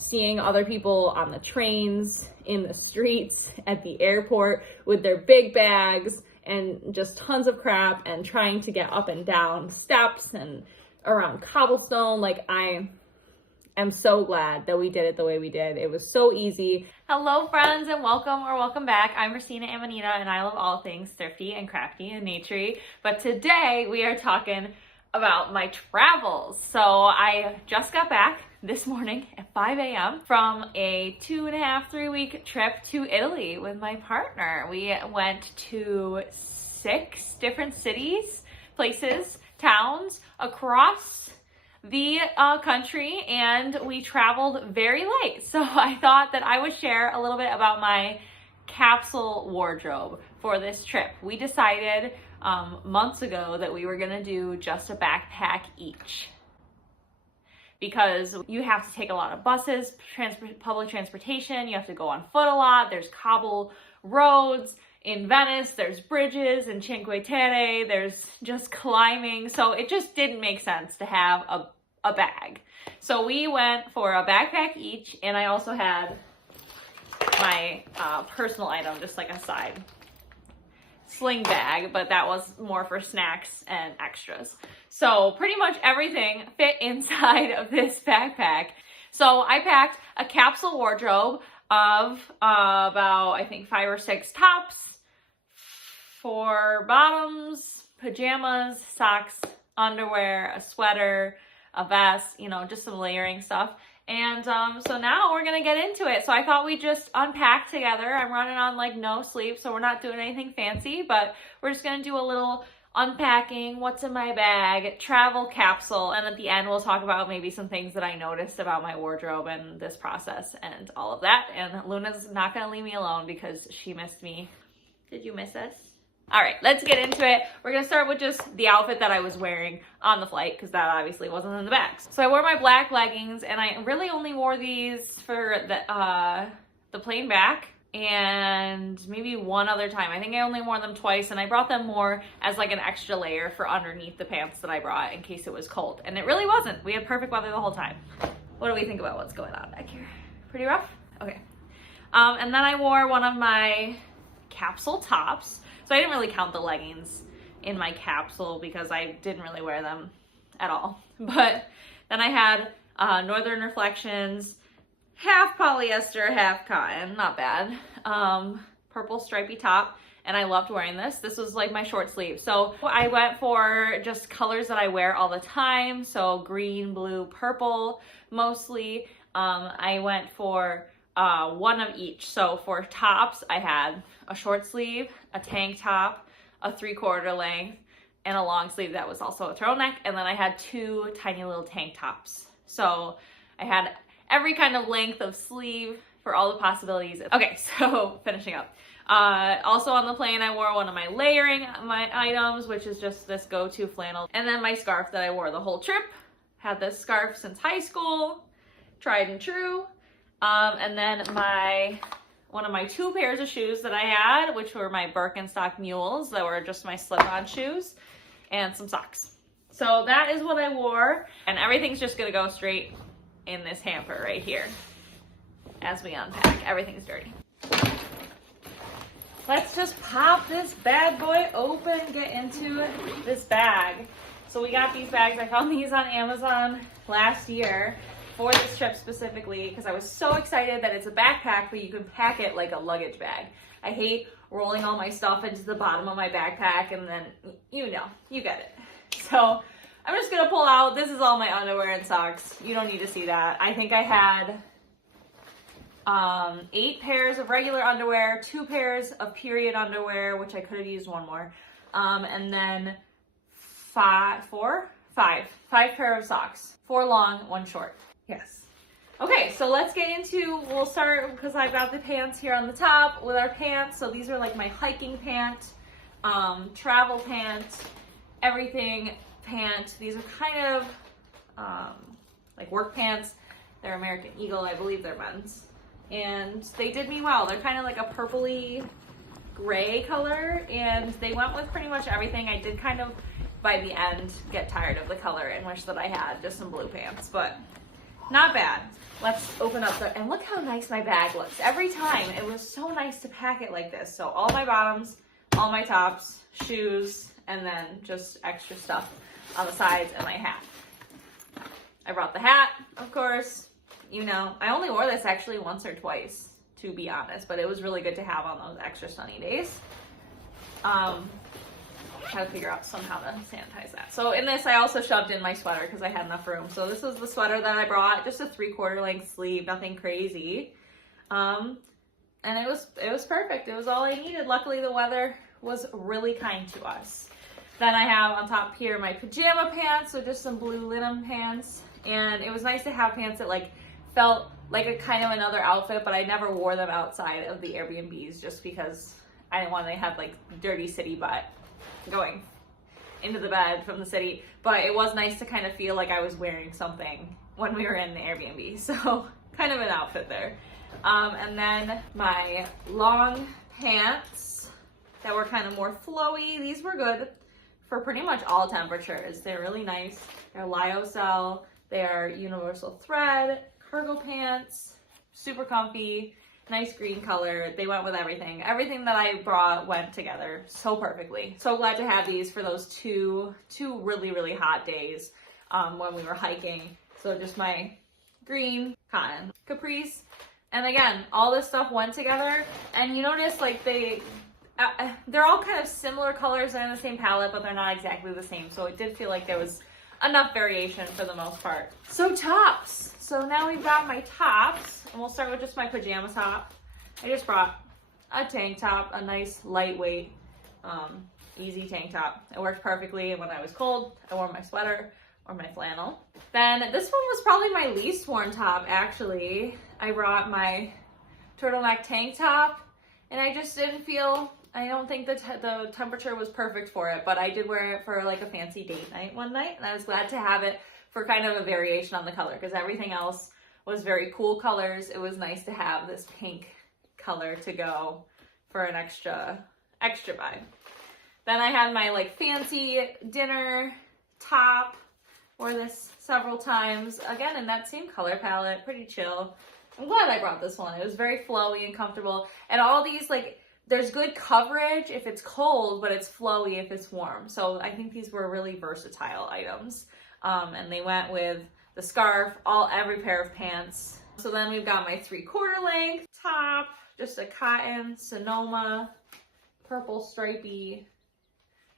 seeing other people on the trains, in the streets, at the airport with their big bags and just tons of crap and trying to get up and down steps and around cobblestone. Like, I am so glad that we did it the way we did. It was so easy. Hello friends, and welcome back. I'm Christina and I love all things thrifty and crafty and naturey. But today we are talking about my travels. So I just got back this morning at 5 a.m. from a 2.5-3 week trip to Italy with my partner. We went to 6 different cities, places, towns across the country, and we traveled very light. So I thought that I would share a little bit about my capsule wardrobe for this trip. We decided months ago that we were gonna do just a backpack each, because you have to take a lot of buses, public transportation, you have to go on foot a lot, there's cobble roads in Venice, there's bridges in Cinque Terre, there's just climbing, so it just didn't make sense to have a bag. So we went for a backpack each, and I also had my personal item, just like a side sling bag, but that was more for snacks and extras. So pretty much everything fit inside of this backpack. So I packed a capsule wardrobe of about, I think, 5 or 6 tops, 4 bottoms, pajamas, socks, underwear, a sweater, a vest, you know, just some layering stuff. And so now we're gonna get into it. So I thought we'd just unpack together. I'm running on like no sleep, so we're not doing anything fancy, but we're just gonna do a little unpacking, what's in my bag, travel capsule, and at the end we'll talk about maybe some things that I noticed about my wardrobe and this process and all of that. And Luna's not gonna leave me alone because she missed me. Did you miss us? All right, let's get into it. We're gonna start with just the outfit that I was wearing on the flight, because that obviously wasn't in the bags. So I wore my black leggings, and I really only wore these for the plain back and maybe one other time. I think I only wore them twice, and I brought them more as like an extra layer for underneath the pants that I brought in case it was cold. And it really wasn't. We had perfect weather the whole time. What do we think about what's going on back here? Pretty rough? Okay. And then I wore one of my capsule tops. So I didn't really count the leggings in my capsule because I didn't really wear them at all. But then I had Northern Reflections, half polyester, half cotton, not bad. Purple stripy top, and I loved wearing this. This was like my short sleeve. So I went for just colors that I wear all the time. So green, blue, purple, mostly. I went for one of each. So for tops, I had a short sleeve, a tank top, a 3/4 length, and a long sleeve that was also a turtleneck. And then I had 2 tiny little tank tops. So I had every kind of length of sleeve for all the possibilities. Okay, so finishing up. Also on the plane, I wore one of my layering items, which is just this go-to flannel. And then my scarf that I wore the whole trip. Had this scarf since high school, tried and true. And then one of my 2 pairs of shoes that I had, which were my Birkenstock mules that were just my slip-on shoes, and some socks. So that is what I wore, and everything's just gonna go straight in this hamper right here as we unpack. Everything's dirty. Let's just pop this bad boy open, get into this bag. So we got these bags. I found these on Amazon last year for this trip specifically, because I was so excited that it's a backpack, but you can pack it like a luggage bag. I hate rolling all my stuff into the bottom of my backpack, and then, you know, you get it. So I'm just gonna pull out, this is all my underwear and socks. You don't need to see that. I think I had 8 pairs of regular underwear, 2 pairs of period underwear, which I could have used one more, and then 5 pair of socks. 4 long, 1 short. Yes. Okay, so let's get into, we'll start, because I've got the pants here on the top with our pants. So these are like my hiking pant, travel pant, everything pant. These are kind of like work pants. They're American Eagle, I believe they're men's. And they did me well. They're kind of like a purpley gray color, and they went with pretty much everything. I did kind of, by the end, get tired of the color and wish that I had just some blue pants, but not bad. Let's open up and look how nice my bag looks. Every time, it was so nice to pack it like this. So all my bottoms, all my tops, shoes, and then just extra stuff on the sides and my hat. I brought the hat, of course. You know, I only wore this actually once or twice, to be honest, but it was really good to have on those extra sunny days. Try to figure out somehow to sanitize that. So in this, I also shoved in my sweater because I had enough room. So this was the sweater that I brought, just a 3/4 length sleeve, nothing crazy. And it was perfect. It was all I needed. Luckily, the weather was really kind to us. Then I have on top here my pajama pants, so just some blue linen pants. And it was nice to have pants that like felt like a kind of another outfit, but I never wore them outside of the Airbnbs just because I didn't want to have like dirty city butt going into the bed from the city. But it was nice to kind of feel like I was wearing something when we were in the Airbnb. So kind of an outfit there. And then my long pants that were kind of more flowy. These were good for pretty much all temperatures. They're really nice. They're lyocell. They are universal thread, cargo pants, super comfy, nice green color. They went with everything. Everything that I brought went together so perfectly. So glad to have these for those two really, really hot days when we were hiking. So just my green cotton capris. And again, all this stuff went together. And you notice like they're all kind of similar colors. They're in the same palette, but they're not exactly the same. So it did feel like there was enough variation for the most part. So tops. So now we've got my tops, and we'll start with just my pajama top. I just brought a tank top, a nice lightweight, easy tank top. It worked perfectly. When I was cold, I wore my sweater or my flannel. Then this one was probably my least worn top, actually. I brought my turtleneck tank top, and I just didn't feel, I don't think the temperature was perfect for it, but I did wear it for like a fancy date night one night, and I was glad to have it for kind of a variation on the color because everything else was very cool colors. It was nice to have this pink color to go for an extra vibe. Then I had my like fancy dinner top. Wore this several times. Again, in that same color palette, pretty chill. I'm glad I brought this one. It was very flowy and comfortable. And all these, like, there's good coverage if it's cold, but it's flowy if it's warm. So I think these were really versatile items. And they went with the scarf, every pair of pants. So then we've got my 3/4 length top, just a cotton Sonoma, purple stripey.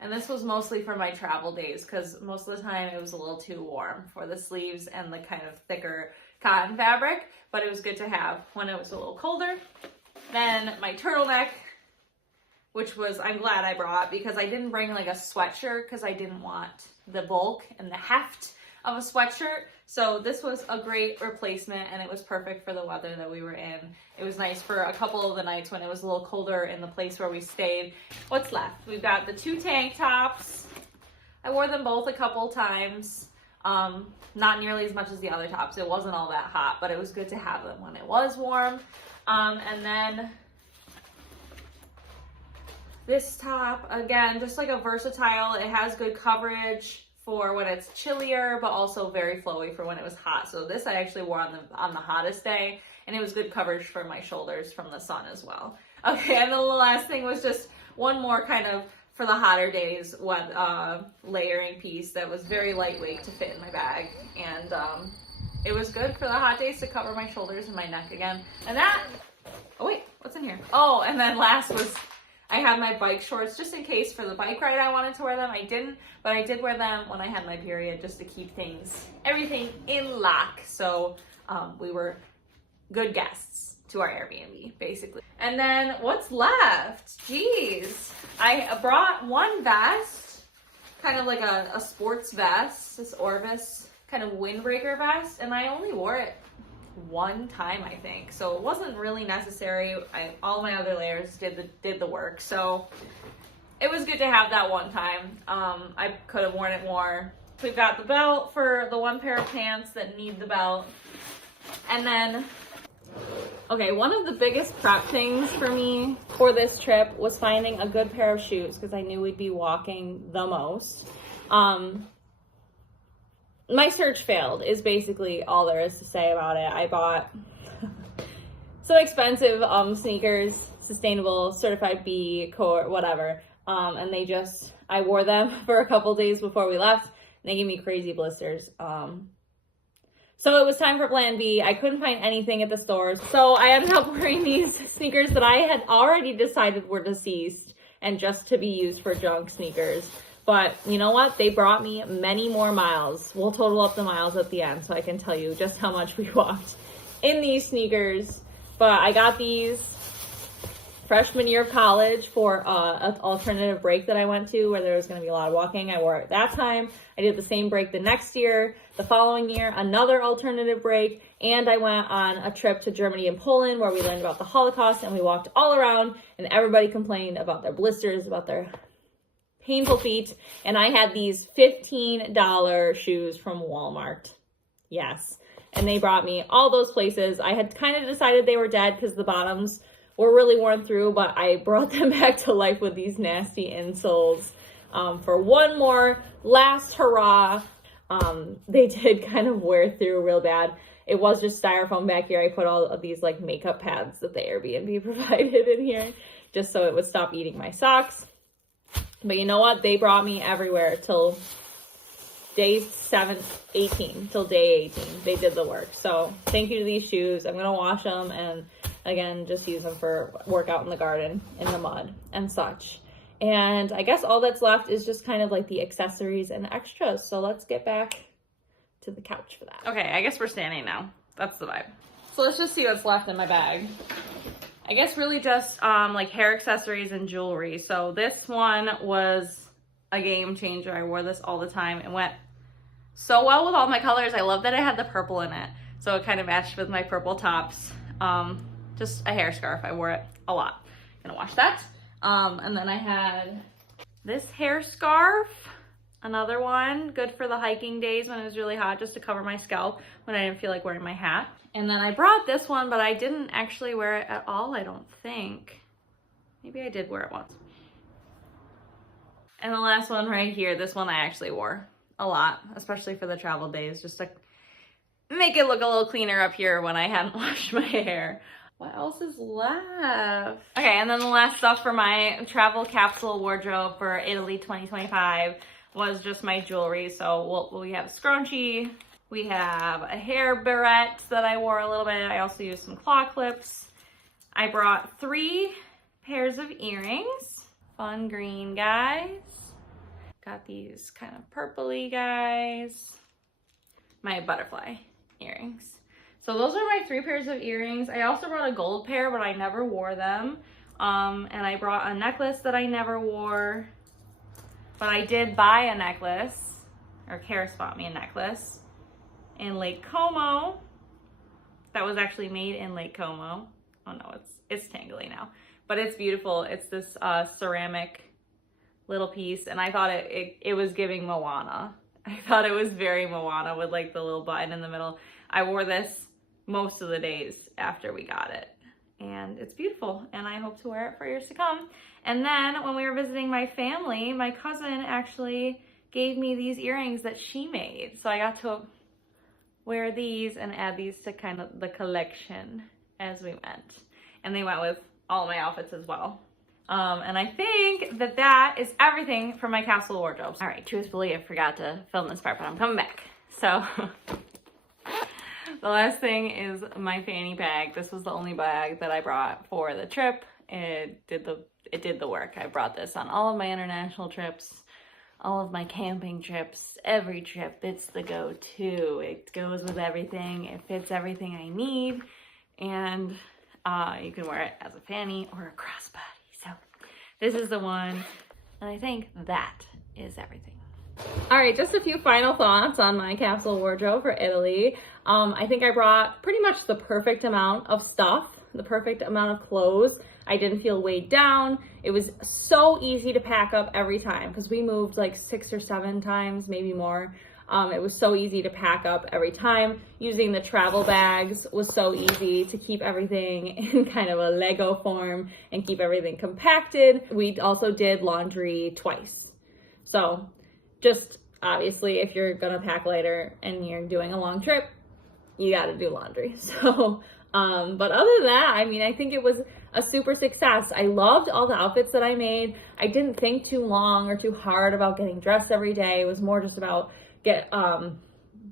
And this was mostly for my travel days because most of the time it was a little too warm for the sleeves and the kind of thicker cotton fabric, but it was good to have when it was a little colder. Then my turtleneck, which was, I'm glad I brought because I didn't bring like a sweatshirt because I didn't want the bulk and the heft of a sweatshirt. So this was a great replacement and it was perfect for the weather that we were in. It was nice for a couple of the nights when it was a little colder in the place where we stayed. What's left? We've got the 2 tank tops. I wore them both a couple times. Not nearly as much as the other tops. It wasn't all that hot, but it was good to have them when it was warm. And then this top, again, just like a versatile, it has good coverage for when it's chillier, but also very flowy for when it was hot. So this I actually wore on the hottest day, and it was good coverage for my shoulders from the sun as well. Okay, and then the last thing was just one more kind of for the hotter days, layering piece that was very lightweight to fit in my bag. And it was good for the hot days to cover my shoulders and my neck again. And that, oh wait, what's in here? Oh, and then last was, I had my bike shorts just in case for the bike ride I wanted to wear them. I didn't, but I did wear them when I had my period just to keep everything in lock. So we were good guests to our Airbnb, basically. And then what's left? Geez, I brought one vest, kind of like a sports vest, this Orvis kind of windbreaker vest, and I only wore it one time, I think. So it wasn't really necessary. All my other layers did the work. So it was good to have that one time. I could have worn it more. We've got the belt for the one pair of pants that need the belt. And then, okay, one of the biggest prep things for me for this trip was finding a good pair of shoes because I knew we'd be walking the most. my search failed is basically all there is to say about it. I bought some expensive sneakers, sustainable, certified B, core, whatever. And I wore them for a couple days before we left, and they gave me crazy blisters. So it was time for plan B. I couldn't find anything at the stores. So I ended up wearing these sneakers that I had already decided were deceased and just to be used for junk sneakers. But you know what? They brought me many more miles. We'll total up the miles at the end so I can tell you just how much we walked in these sneakers. But I got these freshman year of college for an alternative break that I went to where there was going to be a lot of walking. I wore it that time. I did the same break the next year. The following year, another alternative break. And I went on a trip to Germany and Poland where we learned about the Holocaust, and we walked all around, and everybody complained about their blisters, about their painful feet. And I had these $15 shoes from Walmart. Yes. And they brought me all those places. I had kind of decided they were dead because the bottoms were really worn through, but I brought them back to life with these nasty insoles for one more last hurrah. They did kind of wear through real bad. It was just styrofoam back here. I put all of these like makeup pads that the Airbnb provided in here just so it would stop eating my socks. But you know what? They brought me everywhere till day 18, till day 18. They did the work. So thank you to these shoes. I'm going to wash them and again, just use them for workout in the garden, in the mud and such. And I guess all that's left is just kind of like the accessories and extras. So let's get back to the couch for that. Okay, I guess we're standing now. That's the vibe. So let's just see what's left in my bag. I guess really just like hair accessories and jewelry. So this one was a game changer. I wore this all the time. It went so well with all my colors. I love that it had the purple in it. So it kind of matched with my purple tops. Just a hair scarf. I wore it a lot. Gonna wash that. And then I had this hair scarf, another one, good for the hiking days when it was really hot, just to cover my scalp when I didn't feel like wearing my hat. And then I brought this one, but I didn't actually wear it at all, I don't think. Maybe I did wear it once. And the last one right here, this one I actually wore a lot, especially for the travel days, just to make it look a little cleaner up here when I hadn't washed my hair. What else is left? Okay, and then the last stuff for my travel capsule wardrobe for Italy 2025 was just my jewelry. So we have a scrunchie, we have a hair barrette that I wore a little bit. I also used some claw clips. I brought 3 pairs of earrings, fun green guys. Got these kind of purpley guys. My butterfly earrings. So those are my 3 pairs of earrings. I also brought a gold pair, but I never wore them. And I brought a necklace that I never wore, but I did buy a necklace, or Karis bought me a necklace in Lake Como. That was actually made in Lake Como. Oh no, it's tangly now, but it's beautiful. It's this ceramic little piece, and I thought it was giving Moana. I thought it was very Moana with like the little button in the middle. I wore this most of the days after we got it, and it's beautiful, and I hope to wear it for years to come. And then when we were visiting my family, my cousin actually gave me these earrings that she made, so I got to wear these and add these to kind of the collection as we went, and they went with all of my outfits as well. And I think that is everything from my capsule wardrobes. All right, truthfully, I forgot to film this part, but I'm coming back. So the last thing is my fanny bag. This was the only bag that I brought for the trip. It did the work. I brought this on all of my international trips, all of my camping trips, every trip. It's the go-to. It goes with everything. It fits everything I need, and you can wear it as a fanny or a crossbody. So this is the one, and I think that is everything. All right, just a few final thoughts on my capsule wardrobe for Italy. I think I brought pretty much the perfect amount of stuff, the perfect amount of clothes. I didn't feel weighed down. It was so easy to pack up every time because we moved like 6 or 7 times, maybe more. It was so easy to pack up every time. Using the travel bags was so easy to keep everything in kind of a Lego form and keep everything compacted. We also did laundry twice. So just obviously if you're gonna pack lighter and you're doing a long trip, you gotta do laundry. So, but other than that, I mean, I think it was a super success. I loved all the outfits that I made. I didn't think too long or too hard about getting dressed every day. It was more just about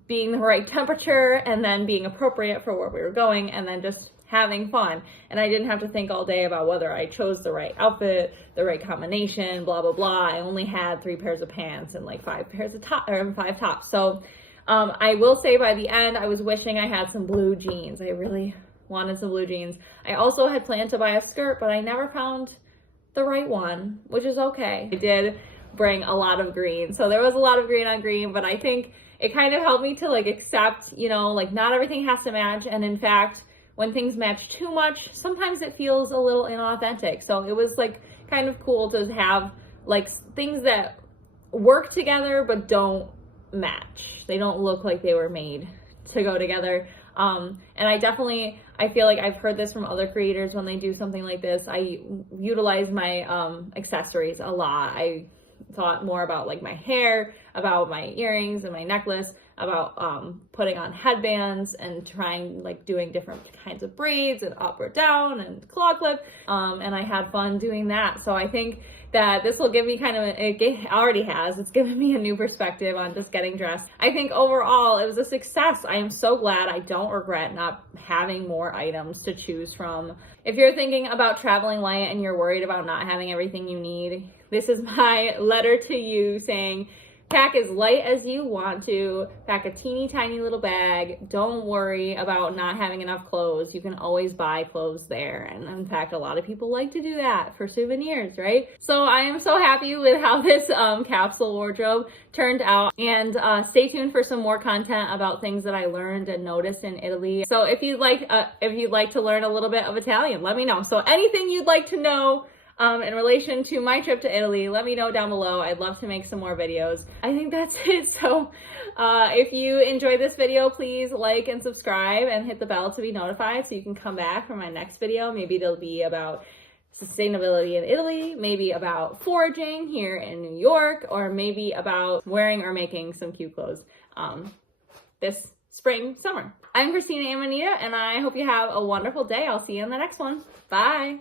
being the right temperature and then being appropriate for where we were going and then just having fun. And I didn't have to think all day about whether I chose the right outfit, the right combination, blah, blah, blah. I only had 3 pairs of pants and like 5 pairs of or 5 tops. So I will say by the end, I was wishing I had some blue jeans. I really wanted some blue jeans. I also had planned to buy a skirt, but I never found the right one, which is okay. I did bring a lot of green. So there was a lot of green on green, but I think it kind of helped me to like accept, you know, like not everything has to match. And in fact, when things match too much, sometimes it feels a little inauthentic. So it was like kind of cool to have like things that work together but don't match. They don't look like they were made to go together. And I feel like I've heard this from other creators when they do something like this. I utilize my accessories a lot. I thought more about like my hair, about my earrings and my necklace, about putting on headbands and trying like doing different kinds of braids and up or down and claw clip. And I had fun doing that. So I think that this will give me kind of, it already has, it's given me a new perspective on just getting dressed. I think overall it was a success. I am so glad. I don't regret not having more items to choose from. If you're thinking about traveling light and you're worried about not having everything you need, this is my letter to you saying, pack as light as you want to, pack a teeny tiny little bag. Don't worry about not having enough clothes. You can always buy clothes there. And in fact, a lot of people like to do that for souvenirs, right? So I am so happy with how this capsule wardrobe turned out. And stay tuned for some more content about things that I learned and noticed in Italy. So if you'd like to learn a little bit of Italian, let me know. So anything you'd like to know in relation to my trip to Italy, let me know down below. I'd love to make some more videos. I think that's it. So if you enjoyed this video, please like and subscribe and hit the bell to be notified so you can come back for my next video. Maybe it'll be about sustainability in Italy, maybe about foraging here in New York, or maybe about wearing or making some cute clothes this spring, summer. I'm Christina and I hope you have a wonderful day. I'll see you in the next one. Bye.